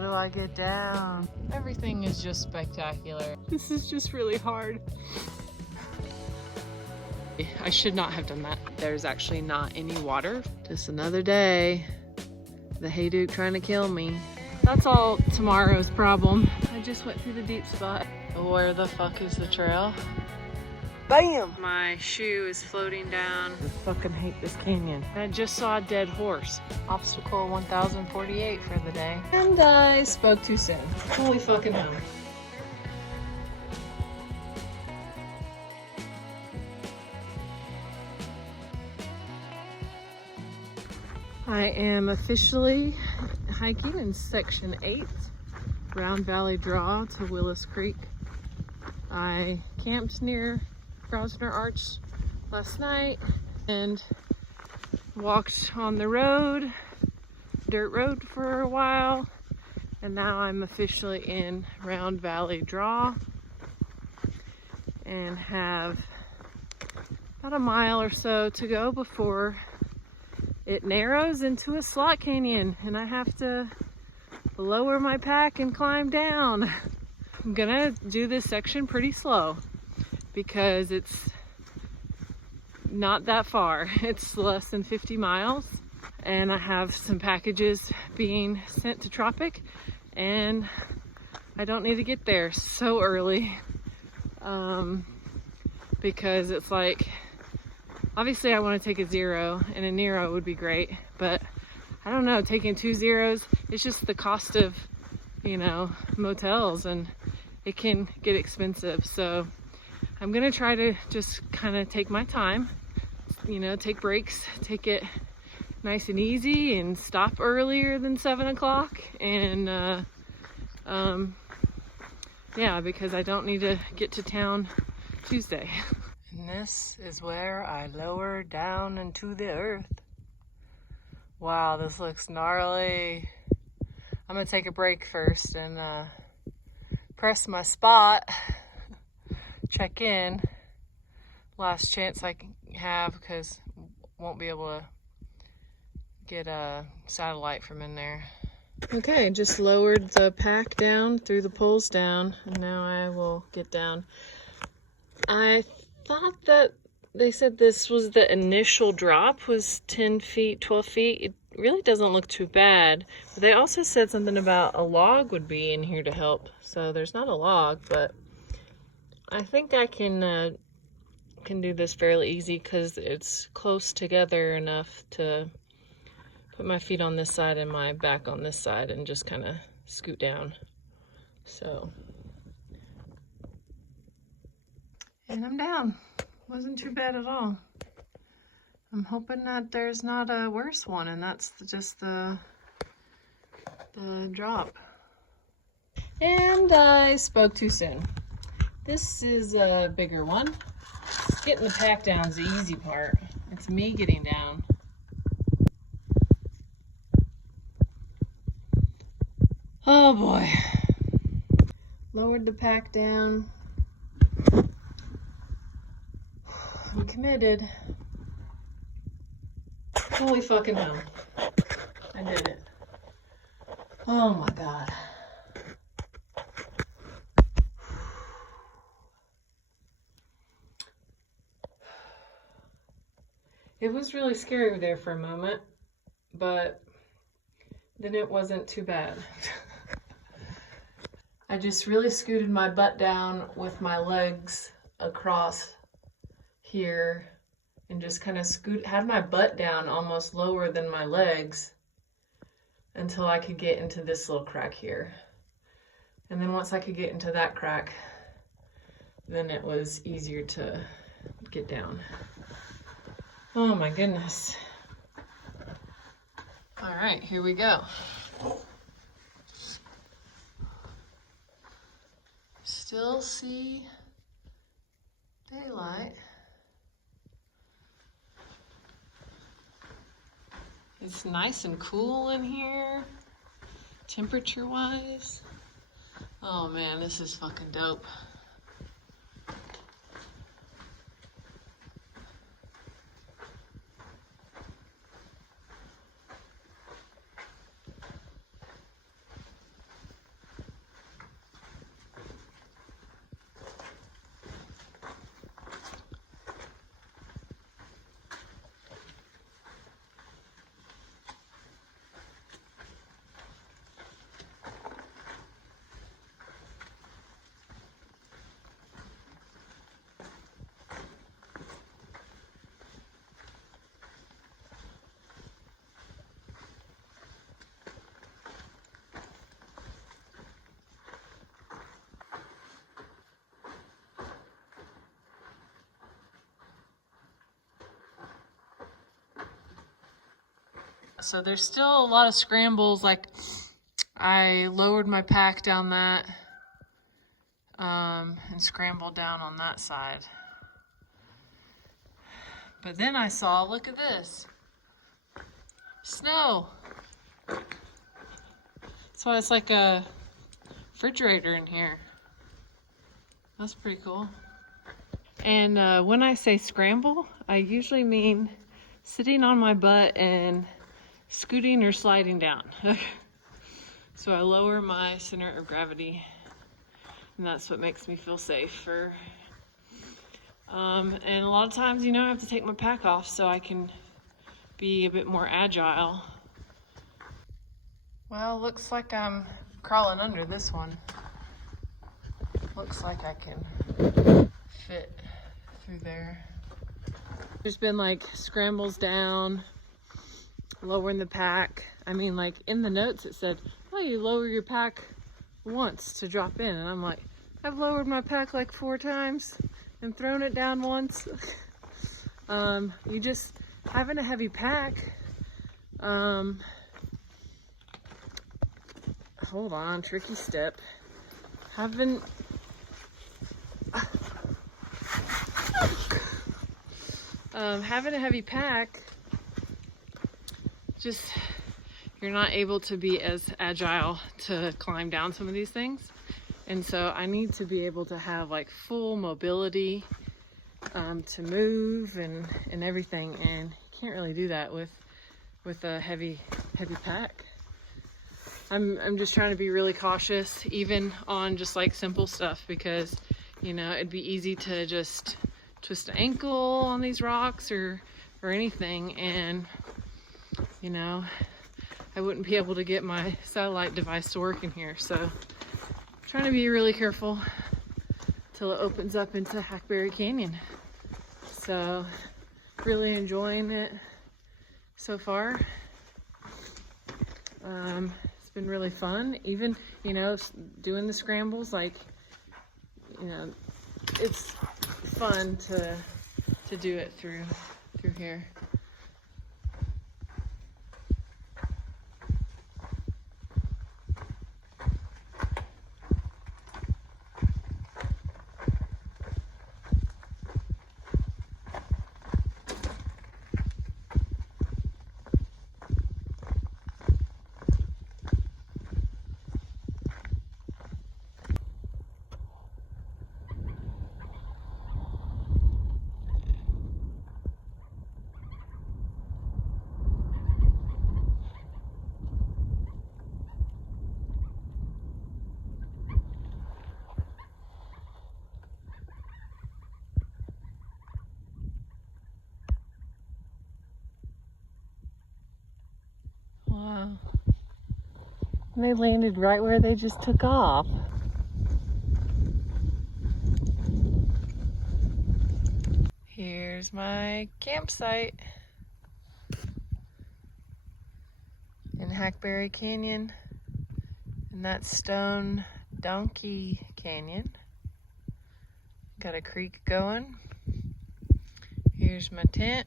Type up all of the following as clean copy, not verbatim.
How do I get down? Everything is just spectacular. This is just really hard. I should not have done that. There's actually not any water. Just another day. The Hayduke trying to kill me. That's all tomorrow's problem. I just went through the deep spot. Where the fuck is the trail? Bam! My shoe is floating down. I fucking hate this canyon. I just saw a dead horse. Obstacle 1048 for the day. And I spoke too soon. Holy fucking hell. I am officially hiking in section 8, Round Valley Draw to Willis Creek. I camped near Grosvenor Arch last night and walked on the road, dirt road for a while, and now I'm officially in Round Valley Draw and have about a mile or so to go before it narrows into a slot canyon and I have to lower my pack and climb down. I'm gonna do this section pretty slow because it's not that far. It's less than 50 miles and I have some packages being sent to Tropic and I don't need to get there so early because it's like, obviously I want to take a 0 and a Nero would be great, but I don't know, taking 2 zeros, it's just the cost of, you know, motels and it can get expensive. So I'm gonna try to just kind of take my time, you know, take breaks, take it nice and easy and stop earlier than 7 o'clock. And yeah, because I don't need to get to town Tuesday. And this is where I lower down into the earth. Wow, this looks gnarly. I'm gonna take a break first and press my spot, check in. Last chance I can have because won't be able to get a satellite from in there. Okay, just lowered the pack down, threw the poles down, and now I will get down. I thought that they said this was the initial drop was 10 feet, 12 feet. It really doesn't look too bad. But they also said something about a log would be in here to help. So there's not a log, but I think I can do this fairly easy because it's close together enough to put my feet on this side and my back on this side and just kind of scoot down. So, and I'm down. Wasn't too bad at all. I'm hoping that there's not a worse one and that's just the drop. And I spoke too soon. This is a bigger one. Getting the pack down is the easy part. It's me getting down. Oh boy. Lowered the pack down. I'm committed. Holy fucking hell. I did it. Oh my God. It was really scary there for a moment, but then it wasn't too bad. I just really scooted my butt down with my legs across here and just kind of had my butt down almost lower than my legs until I could get into this little crack here. And then once I could get into that crack, then it was easier to get down. Oh my goodness. All right, here we go. Still see daylight. It's nice and cool in here, temperature-wise. Oh man, this is fucking dope. So there's still a lot of scrambles. Like I lowered my pack down that and scrambled down on that side. But then I saw, look at this, snow. So it's like a refrigerator in here. That's pretty cool. And when I say scramble, I usually mean sitting on my butt and scooting or sliding down. So I lower my center of gravity, and that's what makes me feel safer. And a lot of times, you know, I have to take my pack off so I can be a bit more agile. Well, looks like I'm crawling under this one. Looks like I can fit through there. There's been like scrambles down, lowering the pack. I mean, like in the notes it said, oh, you lower your pack once to drop in. And I'm like, I've lowered my pack like 4 times and thrown it down once. You just, having a heavy pack, hold on, tricky step. Having a heavy pack, just, you're not able to be as agile to climb down some of these things. And so I need to be able to have like full mobility to move and everything. And you can't really do that with a heavy pack. I'm just trying to be really cautious, even on just like simple stuff, because, you know, it'd be easy to just twist an ankle on these rocks or anything, and, you know, I wouldn't be able to get my satellite device to work in here. So I'm trying to be really careful till it opens up into Hackberry Canyon. So really enjoying it so far. It's been really fun. Even, you know, doing the scrambles, like, you know, it's fun to do it through here. Wow. And they landed right where they just took off. Here's my campsite in Hackberry Canyon, and that's Stone Donkey Canyon. Got a creek going. Here's my tent.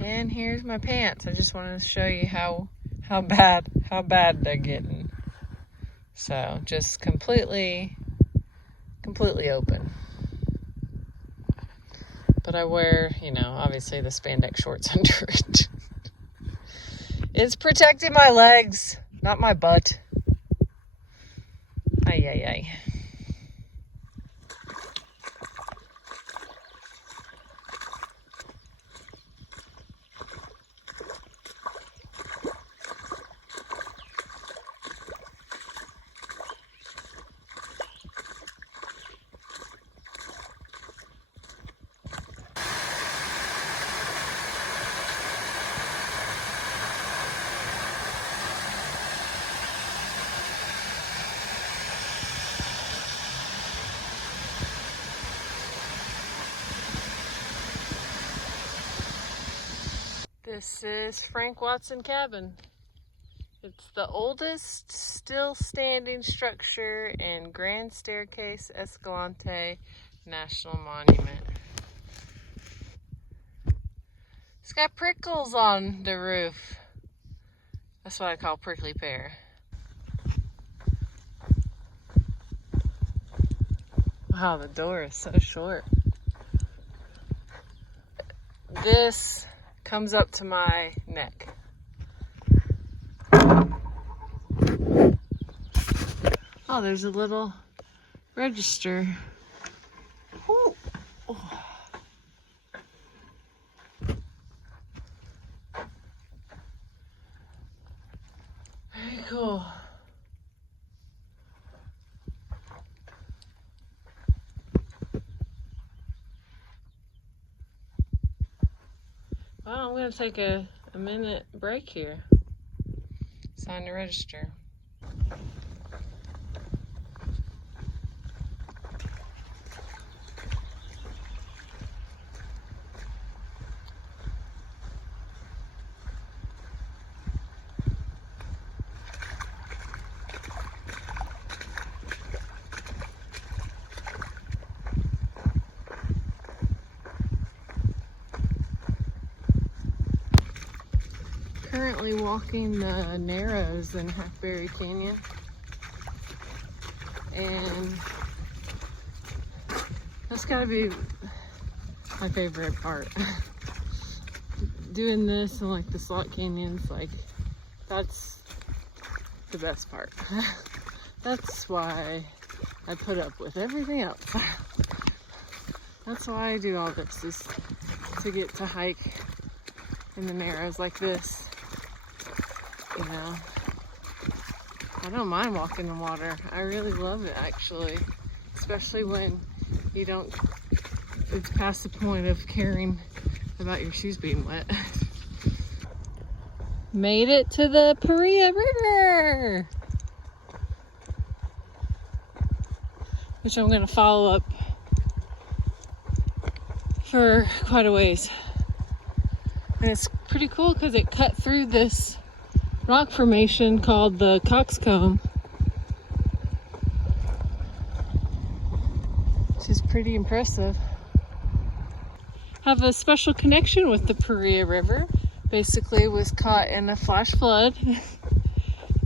And here's my pants. I just wanted to show you how bad they're getting. So just completely open. But I wear, you know, obviously the spandex shorts under it. It's protecting my legs, not my butt. Ay, ay, ay. This is Frank Watson Cabin. It's the oldest still standing structure in Grand Staircase-Escalante National Monument. It's got prickles on the roof. That's what I call prickly pear. Wow, the door is so short. This comes up to my neck. Oh, there's a little register. Ooh. Oh. Very cool. Well, I'm going to take a minute break here. Sign the register. Currently walking the Narrows in Hackberry Canyon, and that's gotta be my favorite part. Doing this and like the slot canyons, like that's the best part. That's why I put up with everything else. That's why I do all this, is to get to hike in the Narrows like this. You know, I don't mind walking in water. I really love it, actually, especially when you don't, it's past the point of caring about your shoes being wet. Made it to the Paria River, which I'm gonna follow up for quite a ways. And it's pretty cool because it cut through this rock formation called the Coxcomb, which is pretty impressive. Have a special connection with the Paria River. Basically was caught in a flash flood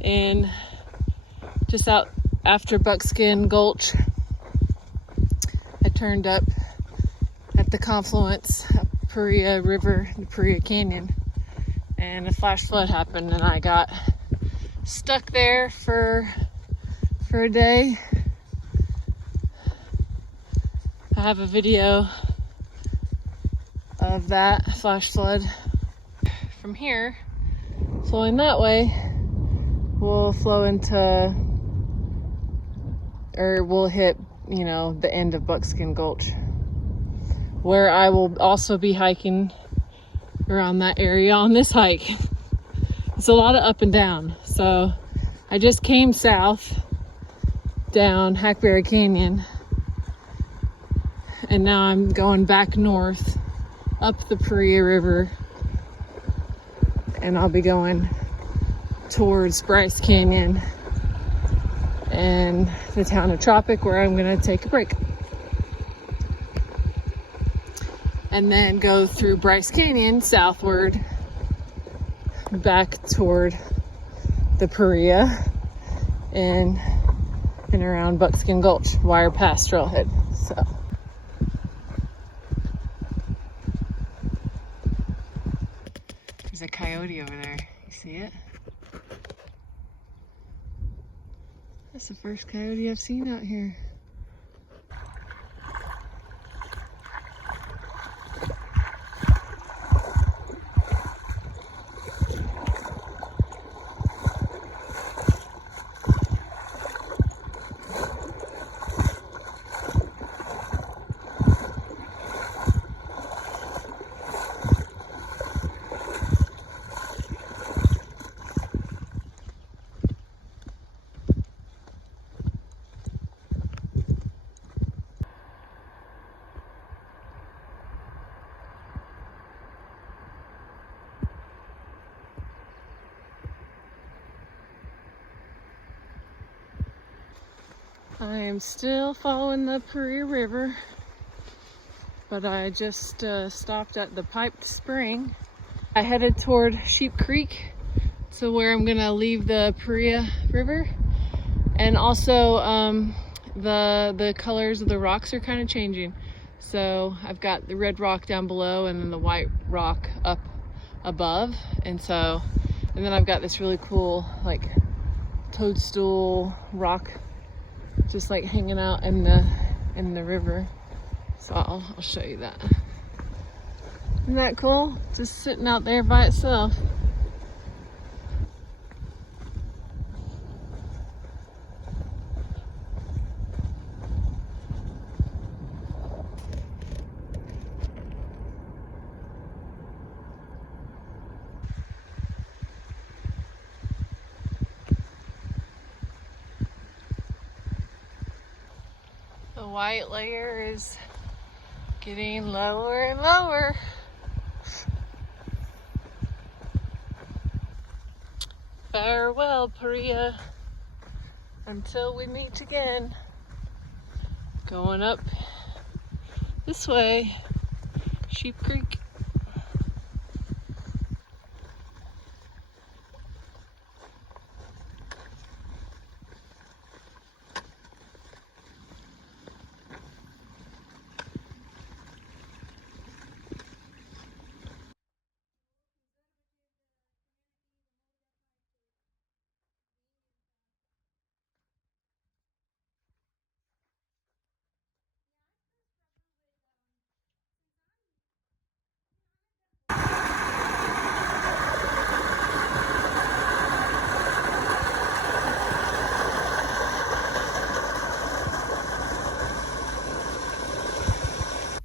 and just out after Buckskin Gulch. I turned up at the confluence of Paria River and Paria Canyon, and a flash flood happened, and I got stuck there for a day. I have a video of that flash flood. From here, flowing that way, we'll flow into, or we'll hit, you know, the end of Buckskin Gulch, where I will also be hiking around that area on this hike. It's a lot of up and down. So I just came south down Hackberry Canyon, and now I'm going back north up the Paria River, and I'll be going towards Bryce Canyon and the town of Tropic, where I'm gonna take a break. And then go through Bryce Canyon southward back toward the Paria and around Buckskin Gulch, Wire Pass trailhead. So there's a coyote over there. You see it? That's the first coyote I've seen out here. I am still following the Paria River, but I just stopped at the piped spring. I headed toward Sheep Creek So where I'm gonna leave the Paria River, and also the colors of the rocks are kind of changing. So I've got the red rock down below and then the white rock up above, and then I've got this really cool like toadstool rock just like hanging out in the river. So I'll show you that. Isn't that cool? Just sitting out there by itself. The white layer is getting lower and lower. Farewell, Paria, until we meet again. Going up this way, Sheep Creek.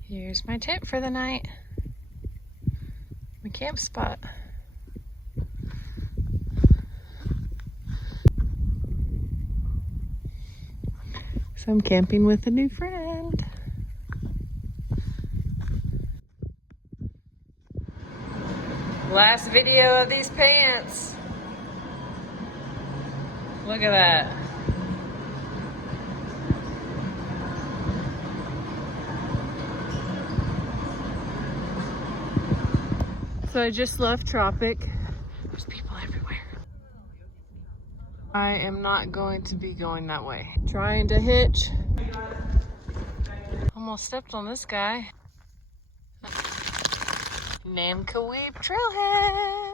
Here's my tent for the night. My camp spot. So I'm camping with a new friend. Last video of these pants. Look at that. So I just left Tropic. There's people everywhere. I am not going to be going that way. Trying to hitch. Almost stepped on this guy. Namkaweep Trailhead.